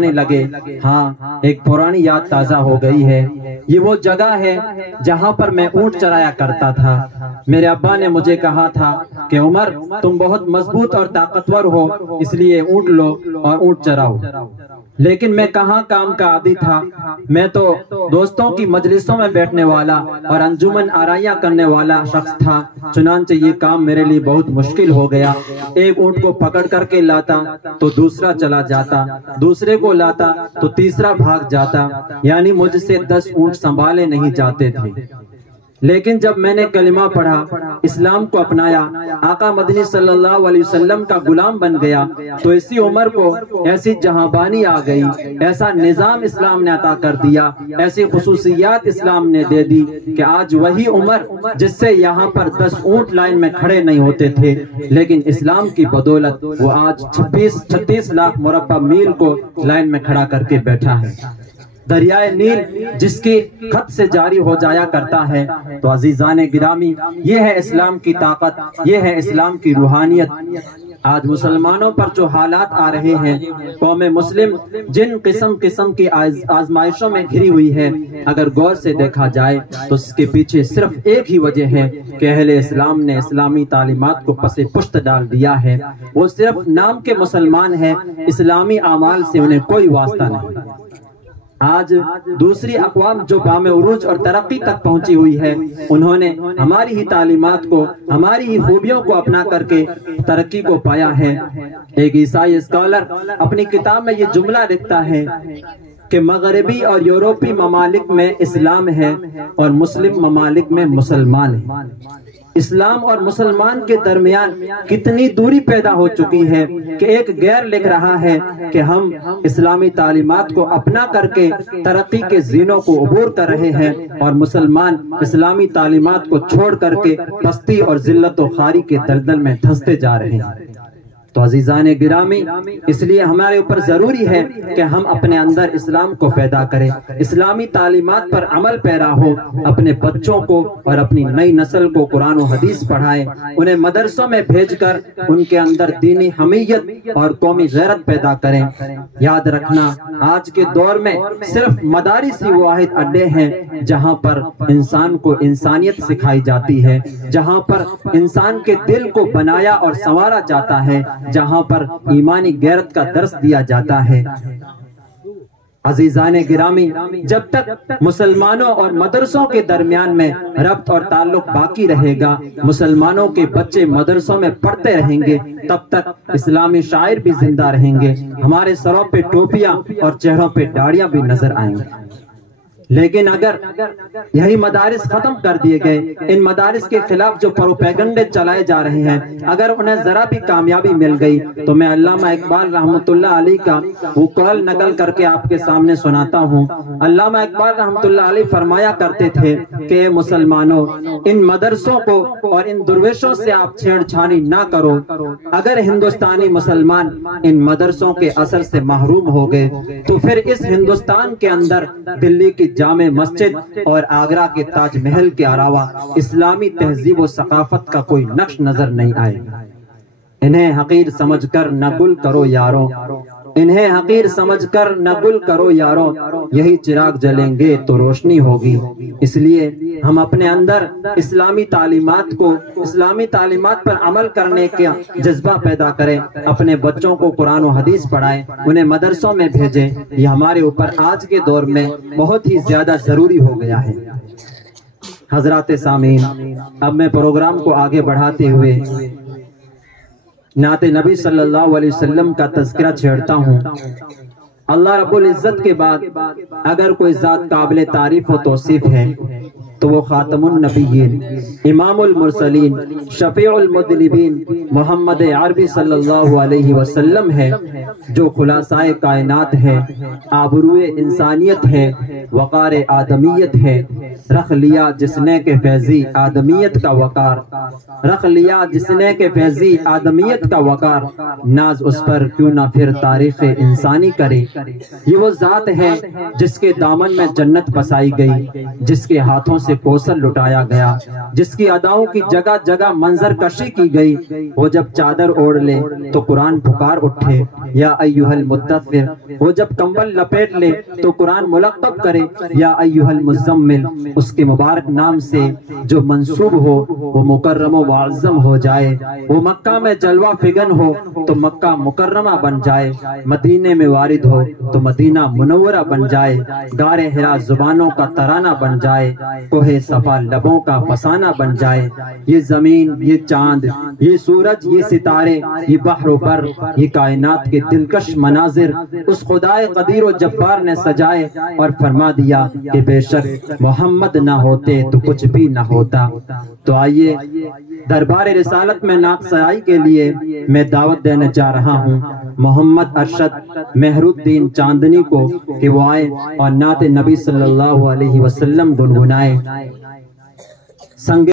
فرمانے لگے، ہاں ایک پرانی یاد تازہ ہو گئی ہے، یہ وہ جگہ ہے جہاں پر میں اونٹ چرایا کرتا تھا۔ میرے ابا نے مجھے کہا تھا کہ عمر تم بہت مضبوط اور طاقتور ہو، اس لیے اونٹ لو اور اونٹ چراؤ، لیکن میں کہاں کام کا عادی تھا، میں تو دوستوں کی مجلسوں میں بیٹھنے والا اور انجمن آرائیاں کرنے والا شخص تھا، چنانچہ یہ کام میرے لیے بہت مشکل ہو گیا۔ ایک اونٹ کو پکڑ کر کے لاتا تو دوسرا چلا جاتا، دوسرے کو لاتا تو تیسرا بھاگ جاتا، یعنی مجھ سے 10 اونٹ سنبھالے نہیں جاتے تھے۔ لیکن جب میں نے کلمہ پڑھا، اسلام کو اپنایا، آقا مدنی صلی اللہ علیہ وسلم کا غلام بن گیا، تو اسی عمر کو ایسی جہاں آ گئی، ایسا نظام اسلام نے عطا کر دیا، ایسی خصوصیات اسلام نے دے دی کہ آج وہی عمر جس سے یہاں پر 10 اونٹ لائن میں کھڑے نہیں ہوتے تھے، لیکن اسلام کی بدولت وہ آج 36 لاکھ مربع میل کو لائن میں کھڑا کر کے بیٹھا ہے۔ دریائے نیل جس کی خط سے جاری ہو جایا کرتا ہے۔ تو عزیزان گرامی، یہ ہے اسلام کی طاقت، یہ ہے اسلام کی روحانیت۔ آج مسلمانوں پر جو حالات آ رہے ہیں، قوم مسلم جن قسم کی آزمائشوں میں گھری ہوئی ہے، اگر غور سے دیکھا جائے تو اس کے پیچھے صرف ایک ہی وجہ ہے کہ اہل اسلام نے اسلامی تعلیمات کو پس پشت ڈال دیا ہے۔ وہ صرف نام کے مسلمان ہیں، اسلامی اعمال سے انہیں کوئی واسطہ نہیں۔ آج دوسری اقوام جو بام عروج اور ترقی تک پہنچی ہوئی ہے، انہوں نے ہماری ہی تعلیمات کو، ہماری ہی خوبیوں کو اپنا کر کے ترقی کو پایا ہے۔ ایک عیسائی اسکالر اپنی کتاب میں یہ جملہ لکھتا ہے کہ مغربی اور یورپی ممالک میں اسلام ہے اور مسلم ممالک میں مسلمان ہے۔ اسلام اور مسلمان کے درمیان کتنی دوری پیدا ہو چکی ہے کہ ایک غیر لکھ رہا ہے کہ ہم اسلامی تعلیمات کو اپنا کر کے ترقی کے زینوں کو عبور کر رہے ہیں، اور مسلمان اسلامی تعلیمات کو چھوڑ کر کے پستی اور ذلت و خواری کے دلدل میں دھنستے جا رہے ہیں۔ تو عزیزان گرامی، اس لیے ہمارے اوپر ضروری ہے کہ ہم اپنے اندر اسلام کو پیدا کریں، اسلامی تعلیمات پر عمل پیرا ہو، اپنے بچوں کو اور اپنی نئی نسل کو قرآن و حدیث پڑھائیں، انہیں مدرسوں میں بھیج کر ان کے اندر دینی حمیت اور قومی غیرت پیدا کریں۔ یاد رکھنا، آج کے دور میں صرف مدارس ہی واحد اڈے ہیں جہاں پر انسان کو انسانیت سکھائی جاتی ہے، جہاں پر انسان کے دل کو بنایا اور سنوارا جاتا ہے، جہاں پر ایمانی غیرت کا درس دیا جاتا ہے۔ عزیزان گرامی، جب تک مسلمانوں اور مدرسوں کے درمیان میں ربط اور تعلق باقی رہے گا، مسلمانوں کے بچے مدرسوں میں پڑھتے رہیں گے، تب تک اسلامی شاعر بھی زندہ رہیں گے، ہمارے سروں پہ ٹوپیاں اور چہروں پہ داڑیاں بھی نظر آئیں گے۔ لیکن اگر یہی مدارس ختم کر دیے گئے، ان مدارس کے خلاف جو پروپیگنڈے چلائے جا رہے ہیں، اگر انہیں ذرا بھی کامیابی مل گئی، تو میں علامہ اقبال رحمۃ اللہ علیہ کا وہ قول نقل کر کے آپ کے سامنے سناتا ہوں۔ علامہ اقبال رحمۃ اللہ علیہ فرمایا کرتے تھے کہ مسلمانوں، ان مدرسوں کو اور ان درویشوں سے آپ چھیڑ چھانی نہ کرو۔ اگر ہندوستانی مسلمان ان مدرسوں کے اثر سے محروم ہو گئے تو پھر اس ہندوستان کے اندر دلی کی جامع مسجد اور آگرہ کے تاج محل کے علاوہ اسلامی تہذیب و ثقافت کا کوئی نقش نظر نہیں آئے گا۔ انہیں حقیر سمجھ کر نہ گل کرو یاروں، انہیں حقیر سمجھ کر نہ گل کرو یاروں، یہی چراغ جلیں گے تو روشنی ہوگی۔ اس لیے ہم اپنے اندر اسلامی تعلیمات کو، اسلامی تعلیمات پر عمل کرنے کا جذبہ پیدا کریں، اپنے بچوں کو قرآن و حدیث پڑھائیں، انہیں مدرسوں میں بھیجیں۔ یہ ہمارے اوپر آج کے دور میں بہت ہی زیادہ ضروری ہو گیا ہے۔ حضرات سامعین، اب میں پروگرام کو آگے بڑھاتے ہوئے نعت نبی صلی اللہ علیہ وسلم کا تذکرہ چھیڑتا ہوں۔ اللہ رب العزت کے بعد اگر کوئی ذات قابل تعریف و توصیف ہے تو وہ خاتم النبیین، امام المرسلین، شفیع المذنبین محمد عربی صلی اللہ علیہ وسلم ہے، جو خلاصہ کائنات ہے، آبروئے انسانیت ہے، وقار آدمیت ہے۔ رکھ لیا جس نے کہ فیضی آدمیت کا وقار، رکھ لیا جس نے کہ فیضی آدمیت کا وقار، ناز اس پر کیوں نہ پھر تاریخ انسانی کرے۔ یہ وہ ذات ہے جس کے دامن میں جنت بسائی گئی، جس کے ہاتھوں سے سے کوثر لٹایا گیا، جس کی اداؤں کی جگہ جگہ منظر کشی کی گئی، وہ جب چادر اوڑھ لے تو قرآن پکار اٹھے یا ایھا المدثر، وہ جب کمبل لپیٹ لے تو قرآن ملقب کرے یا ایھا المزمل، اس کے مبارک نام سے جو منسوب ہو وہ مکرم و معظم ہو جائے، وہ مکہ میں جلوہ فگن ہو تو مکہ مکرمہ بن جائے، مدینے میں وارد ہو تو مدینہ منورہ بن جائے، غار حرا زبانوں کا ترانہ بن جائے، کوہ صفا لبوں کا فسانہ بن جائے۔ یہ زمین، یہ چاند، یہ سورج، یہ ستارے، یہ بحر و بر، یہ کائنات کے دلکش مناظر اس خدائے قدیر و جبار نے سجائے اور فرما دیا کہ بے شک محمد نہ ہوتے تو کچھ بھی نہ ہوتا۔ تو آئیے دربار رسالت میں نعت سرائی کے لیے میں دعوت دینے جا رہا ہوں محمد ارشد مہر الدین چاندنی کو کہ وہ آئے اور نعت نبی صلی اللہ علیہ وسلم گنگنائے۔